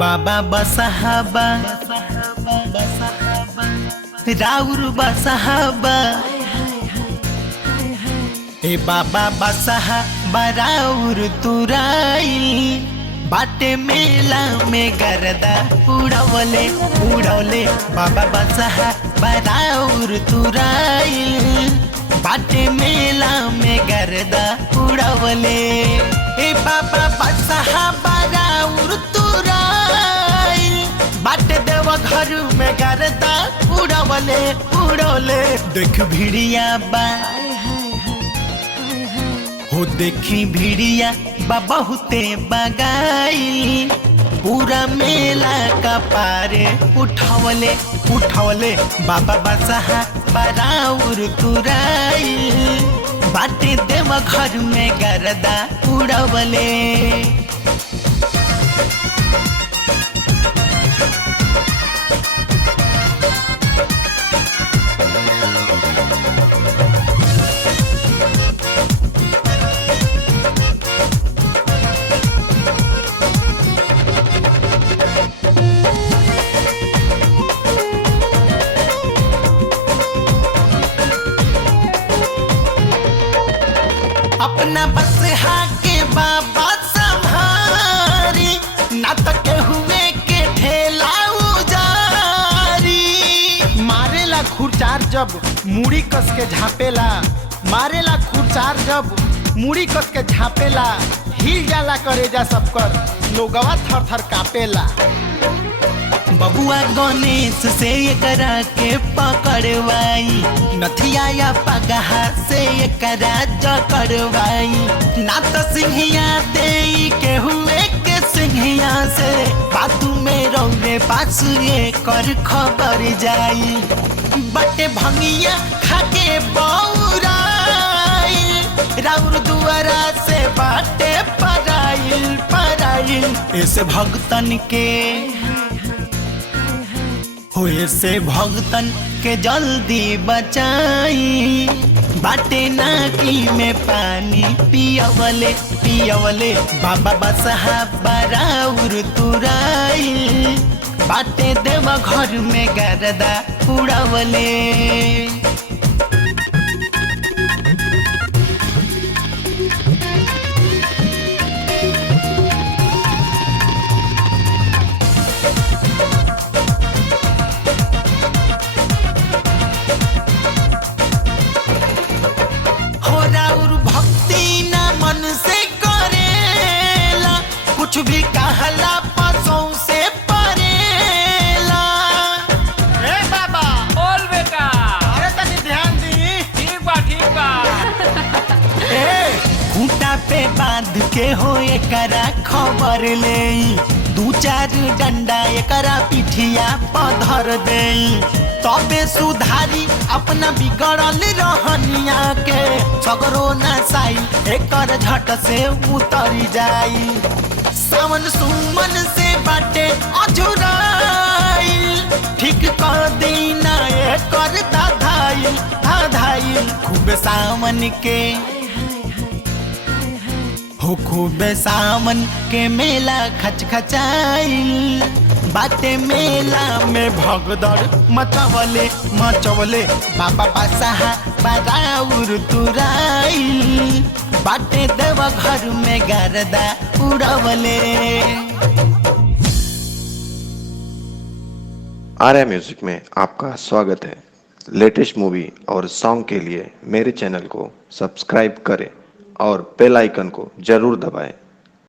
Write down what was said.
बाबा बसाहाबा राउर बसाहाबा ए बाबा बसाहाबा राउर तुराइल बाटे मेला में गरदा उड़वले उड़वले बाबा बसाहाबा राउर तुराइल बाटे मेला में गरदा उड़वले ए बाबा बसाहाबा राउर तुराइल बाटे देव घर में गरदा उड़वले उड़वले देख भिड़िया बा हो देखी भिड़िया बा बहुते बगाई पूरा मेला का पारे उठवले उठवले बाबा बसाहाबा राउर तुराई बाटे देव घर में गरदा उड़वले। अपना बसहा के बाबा संभारी ना तक हुए के ठेला उजारी मारेला खुरचार जब मुड़ी कस के झापेला मारेला खुरचार जब मुड़ी कस के झापेला हिल जाला करेजा सबकर लोगवा थर थर कापेला। बबुआ गणेश से एकरा के पकड़वाई नथिया या पगहा से एकरा जकड़वाई ना तो सिंहिया दे के हुए के सिंहिया से बातू में रौरे पास ये कर खबर जाई बटे भंगिया खाके बौराई राउर दुआरा से बाटे पराइल पराइल ऐसे भक्तन के होए से भक्तन के जल्दी बचाई बाटे नाकी में पानी पियवले पियवले बाबा बसाहाबा राउर तुराई बाटे देव घर में गरदा उड़वले। कुछ भी कहला पसों से परेला। ए बाबा बोल बेटा। अरे तनी ध्यान दी। ठीक बा ए खूंटा पे बांध के हो एकरा खबर ले दू चार डंडा एकरा पिठिया पधर दे तबे सुधारी अपना बिगड़ल रहनिया के सगरो नसाई एकर झट से उतरी जाई सावन सुमन से बाटे अजुराइल ठीक कर दीना एकर धाधाइल धाधाइल खूब सावन के हो खूब सावन के मेला खचखचाइल बाटे मेला में भगदड़ मचवले मचवले बाबा बसाहाबा राउर तुराइल बाटे देव घर में गरदा उड़वले। आर्या म्यूजिक में आपका स्वागत है। लेटेस्ट मूवी और सॉन्ग के लिए मेरे चैनल को सब्सक्राइब करें और बेल आइकन को जरूर दबाएं।